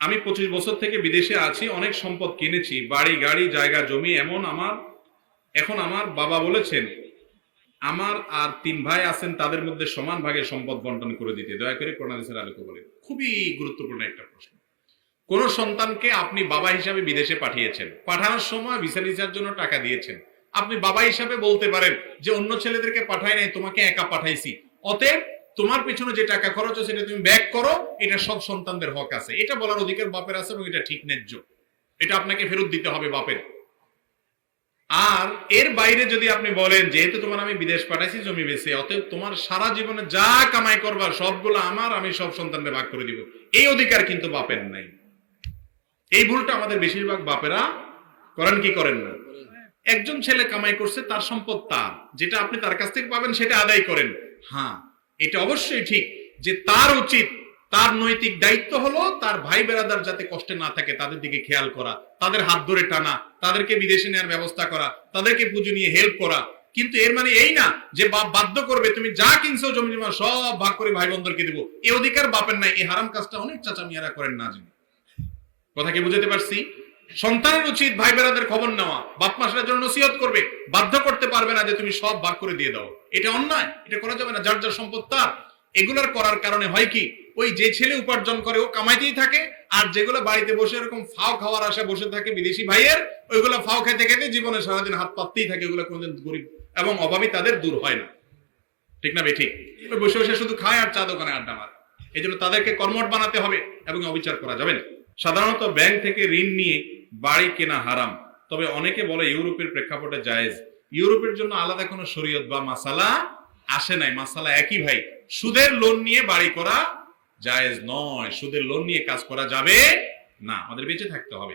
আমি 25 বছর থেকে বিদেশে আছি, অনেক সম্পদ কিনেছি, বাড়ি গাড়ি জায়গা জমি, এখন আমার বাবা বলেছেন আমার আর 3 ভাই আছেন, তাদের মধ্যে সমান ভাগে সম্পদ বন্টন করে দিতে। দয়া করে কোরআন হাদিসের আলোকে বলেন। খুবই গুরুত্বপূর্ণ একটা প্রশ্ন। কোন সন্তানকে আপনি বাবা হিসাবে বিদেশে পাঠিয়েছেন, পাঠানোর সময় ভিসা টিসার জন্য টাকা দিয়েছেন, আপনি বাবা হিসাবে বলতে পারেন যে অন্য ছেলেদেরকে পাঠাই নাই, তোমাকে একা পাঠাইছি, অতএব তোমার পিছনে যে টাকা খরচ হচ্ছে সেটা তুমি ব্যাক করো, এটা সব সন্তানদের হক আছে, এটা বলার অধিকার বাপের আছে এবং এটা ঠিক ন্যায্য, এটা আপনাকে ফেরত দিতে হবে বাপের। আর এর বাইরে যদি আপনি বলেন যেহেতু তোমার আমি বিদেশ পাঠাইছি জমি বেচে, অতএব তোমার সারা জীবনে যা কামাই করবার সবগুলো আমার, আমি সব সন্তানদের ভাগ করে দিব, এই অধিকার কিন্তু বাপের নাই। এই ভুলটা আমাদের বেশিরভাগ বাপেরা করেন কি করেন না। একজন ছেলে কামাই করছে, তার সম্পদ তার, যেটা আপনি তার কাছ থেকে পাবেন সেটা আদায় করেন। হ্যাঁ, এটা অবশ্যই ঠিক যে তার উচিত, তার নৈতিক দায়িত্ব হলো তার ভাই বেরাদার যাতে কষ্টে না থাকে তাদের দিকে খেয়াল করা, তাদের হাত ধরে টানা, তাদেরকে বিদেশে নেওয়ার ব্যবস্থা করা, তাদেরকে পুঁজি নিয়ে হেল্প করা। কিন্তু এর মানে এই না যে বাপ বাধ্য করবে তুমি যা কিনছো জমি জমা সব ভাগ করে ভাই বোনদেরকে দিব, এই অধিকার বাপের নাই। এই হারাম কাজটা অনেক চাচা মিয়ারা করেন না জেনে। কথা কি বুঝাতে পারছি? সন্তানের উচিত ভাই বেরাদের খবর নেওয়া, বাপ মাসের জন্য নসিহত করবে, বাধ্য করতে পারবে না যে তুমি সব ভাগ করে দিয়ে দাও, এটা অন্যায়, এটা করা যাবে না। যার যার সম্পদ তার। এগুলার করার কারণে হয় কি, ওই যে ছেলে উপার্জন করে ও কামাইতেই থাকে, আর যেগুলো বাড়িতে বসে এরকম ফাও খাওয়ার আশা বসে থাকে বিদেশি ভাইয়ের, ওইগুলো ফাও খাইতে খাইতে জীবনে সারাদিন হাত পাততেই থাকে, ওগুলো কোনদিন গরিব এবং অভাবী তাদের দূর হয় না। ঠিক না বেঠিক? বসে বসে শুধু খায় আর চা দোকানে আড্ডা মারে। এই জন্য তাদেরকে কর্মঠ বানাতে হবে এবং অবিচার করা যাবে না। সাধারণত ব্যাংক থেকে ঋণ নিয়ে বাড়ি কেনা হারাম, তবে অনেকে বলে ইউরোপের প্রেক্ষাপটে জায়েজ। ইউরোপের জন্য আলাদা কোনো শরীয়ত বা মাসালা আসে নাই, মাসালা একই ভাই। সুদের লোন নিয়ে বাড়ি করা জায়েজ নয়, সুদের লোন নিয়ে কাজ করা যাবে না, আমাদের বেঁচে থাকতে হবে।